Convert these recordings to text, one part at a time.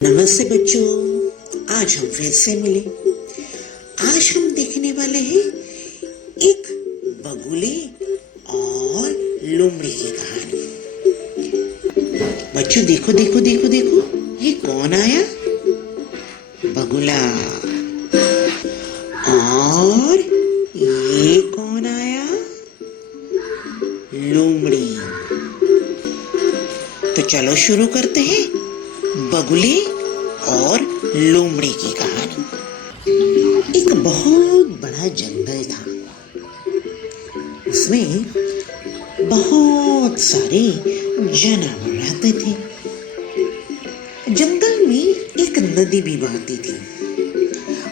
नमस्ते बच्चों, आज हम फिर से मिले। आज हम देखने वाले हैं एक बगुले और लोमड़ी की कहानी। बच्चों देखो देखो देखो देखो, ये कौन आया? बगुला। और ये कौन आया? लोमड़ी। तो चलो शुरू करते हैं बगुले और लोमड़ी की कहानी। एक बहुत बड़ा जंगल था। उसमें बहुत सारे जानवर रहते थे। जंगल में एक नदी भी बहती थी।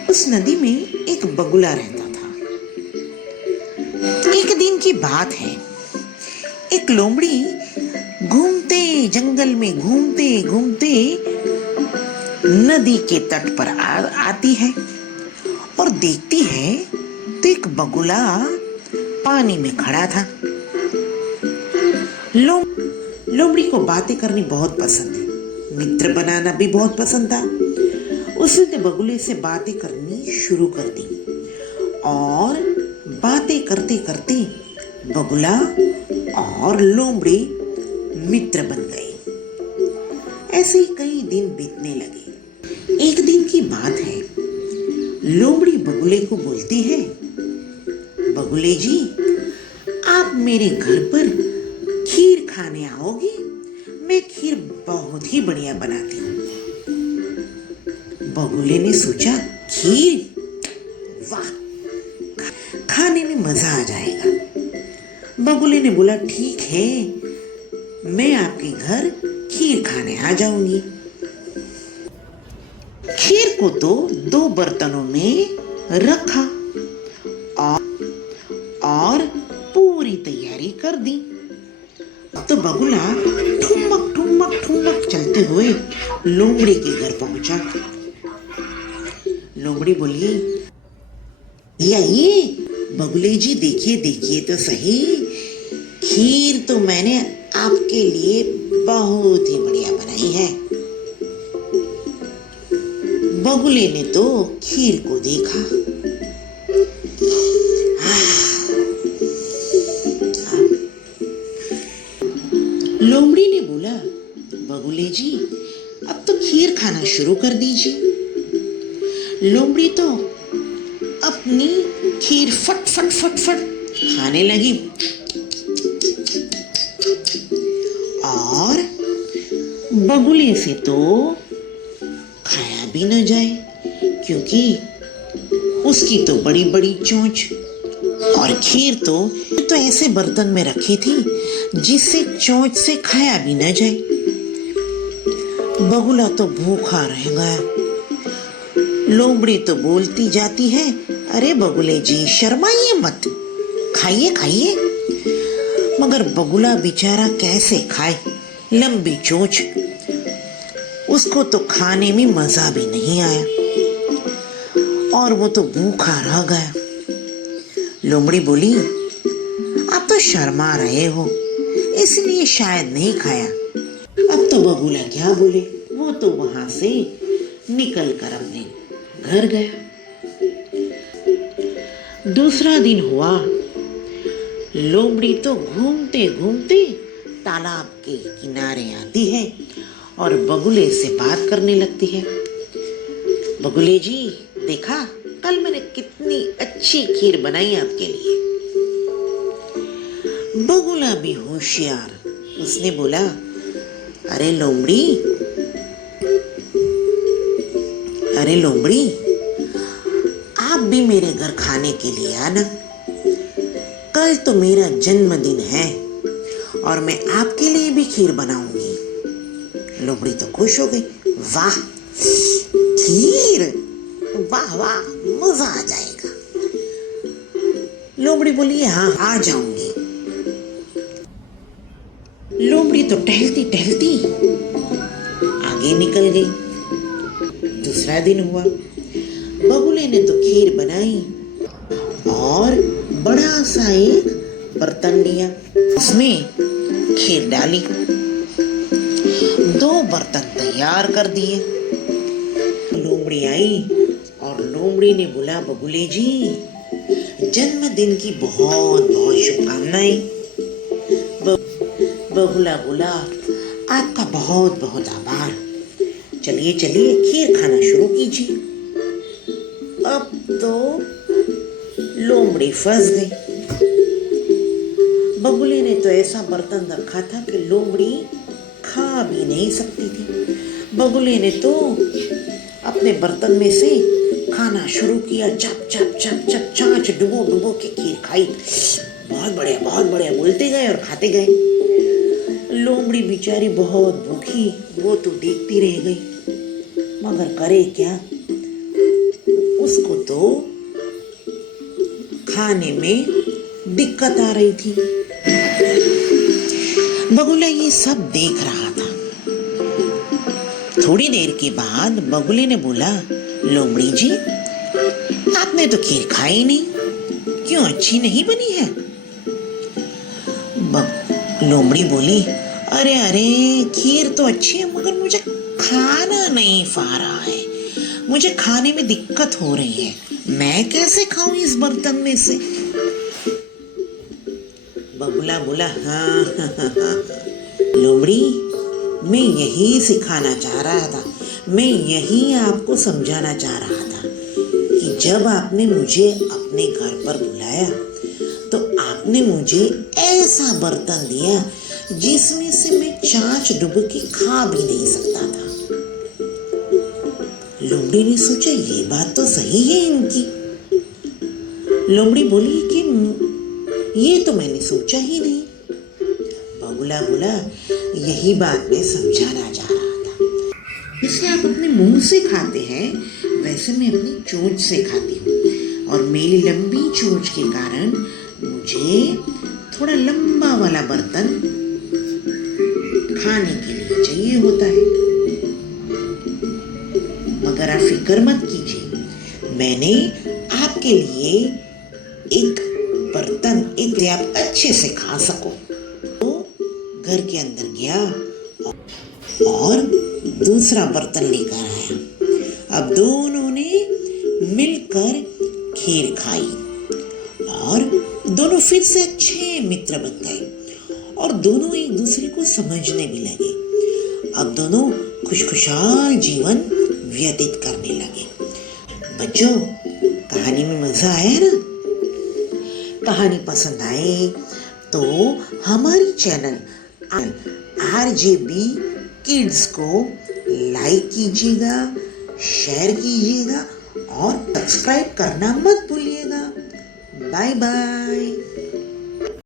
उस नदी में एक बगुला रहता था। एक दिन की बात है, एक लोमड़ी जंगल में घूमते घूमते नदी के तट पर आती है और देखती है तो एक बगुला पानी में खड़ा था। लोमड़ी को बातें करनी बहुत पसंद है, मित्र बनाना भी बहुत पसंद था। उसने बगुले से बातें करनी शुरू कर दी और बातें करते करते बगुला और लोमड़ी मित्र बन गए। ऐसे ही कई दिन बीतने लगे। एक दिन की बात है, लोमड़ी बगुले को बोलती है, बगुले जी, आप मेरे घर पर खीर खाने आओगे? मैं खीर बहुत ही बढ़िया बनाती हूँ। बगुले ने सोचा, खीर, वाह, खाने में मजा आ जाएगा। बगुले ने बोला, ठीक है, मैं आपके घर खीर खाने आ जाऊंगी। खीर को तो 2 बर्तनों में रखा और पूरी तैयारी कर दी। तो बगुला ठुमक ठुमक ठुमक चलते हुए लोमड़ी के घर पहुंचा। लोमड़ी बोली, ये बगुले जी, देखिए देखिए तो सही, खीर तो मैंने आपके लिए बहुत ही बढ़िया बनाई है। बगुले ने तो खीर को देखा। लोमड़ी ने बोला, बगुले जी, अब तो खीर खाना शुरू कर दीजिए। लोमड़ी तो अपनी खीर फट फट फट फट खाने लगी और बगुले से तो खाया भी न जाए, क्योंकि उसकी तो बड़ी बड़ी चोंच और खीर तो ऐसे बर्तन में रखी थी जिससे चोंच से खाया भी न जाए। बगुला तो भूखा रह गया। लोमड़ी तो बोलती जाती है, अरे बगुले जी, शर्माइए मत, खाइए खाइए। मगर बगुला बेचारा कैसे खाए, लंबी चोंच, उसको तो खाने में मजा भी नहीं आया और वो तो भूखा रह गया। लोमड़ी बोली, आप तो शर्मा रहे हो, इसलिए शायद नहीं खाया। अब तो बगुला क्या बोले, वो तो वहां से निकल कर अपने घर गया। दूसरा दिन हुआ। लोमड़ी तो घूमते घूमते तालाब के किनारे आती है और बगुले से बात करने लगती है। बगुले जी, देखा, कल मैंने कितनी अच्छी खीर बनाई आपके लिए। बगुला भी होशियार, उसने बोला, अरे लोमड़ी, आप भी मेरे घर खाने के लिए आना। कल तो मेरा जन्मदिन है और मैं आपके लिए भी खीर बनाऊंगी। लोमड़ी तो खुश हो गई, वाह, खीर, वाह वाह, मजा आ जाएगा। लोमड़ी बोली, हाँ, आ जाऊंगी। लोमड़ी तो टहलती टहलती आगे निकल गई। दूसरा दिन हुआ। बगुले ने तो खीर बनाई और बड़ा सा एक बर्तन लिया, उसमें खीर डाली। 2 बर्तन तैयार कर दिए। लोमड़ी आई और लोमड़ी ने बोला, बगुले जी, जन्मदिन की बहुत बहुत शुभकामनाएं। बगुला बोला, आपका बहुत बहुत आभार। चलिए चलिए खीर खाना शुरू कीजिए। अब तो लोमड़ी फंस गई। बगुले ने तो ऐसा बर्तन रखा था कि लोमड़ी खा भी नहीं सकती थी। बगुले ने तो अपने बर्तन में से खाना शुरू किया, चप चप चप चप छाछ डुबो डुबो के खीर खाई। बहुत बढ़िया बोलते गए और खाते गए। लोमड़ी बेचारी बहुत भूखी, वो तो देखती रह गई, मगर करे क्या, उसको तो खाने में दिक्कत आ रही थी। बगुला ये सब देख रहा था। थोड़ी देर के बाद बगुले ने बोला, लोमड़ी जी, आपने तो खीर खाई नहीं, क्यों, अच्छी नहीं बनी है? लोमड़ी बोली, अरे अरे, खीर तो अच्छी है, मगर मुझे खाना नहीं पा रहा है, मुझे खाने में दिक्कत हो रही है, मैं कैसे खाऊं इस बर्तन में से? बगुला बोला, हाँ लोमड़ी, मैं यही सिखाना चाह रहा था, मैं यही आपको समझाना चाह रहा था कि जब आपने मुझे अपने घर पर बुलाया तो आपने मुझे ऐसा बर्तन दिया जिसमें से मैं छाछ डुबकी खा भी नहीं सकता था। लोमड़ी ने सोचा, ये बात तो सही है इनकी। लोमड़ी बोली कि ये तो मैंने सोचा ही नहीं। बगुला बोला, यही बात मैं समझाना चाह रहा था। जैसे आप अपने मुंह से खाते हैं, वैसे मैं अपनी चोंच से खाती हूँ, और मेरी लंबी चोंच के कारण मुझे थोड़ा लंबा वाला बर्तन खाने के लिए चाहिए होता है। मगर आप फिक्र मत कीजिए, मैंने आपके लिए एक बर्तन, एक आप अच्छे से खा सको। तो घर के अंदर गया और दूसरा बर्तन लेकर आया। अब दोनों ने मिलकर खीर खाई और दोनों फिर से अच्छे मित्र बन गए और दोनों एक दूसरे को समझने भी लगे। अब दोनों खुशखुशाल जीवन व्यतीत करने लगे। बच्चों, कहानी में मजा आया ना? कहानी पसंद आए तो हमारी चैनल RJB किड्स को लाइक कीजिएगा, शेयर कीजिएगा और सब्सक्राइब करना मत भूलिएगा। Bye bye.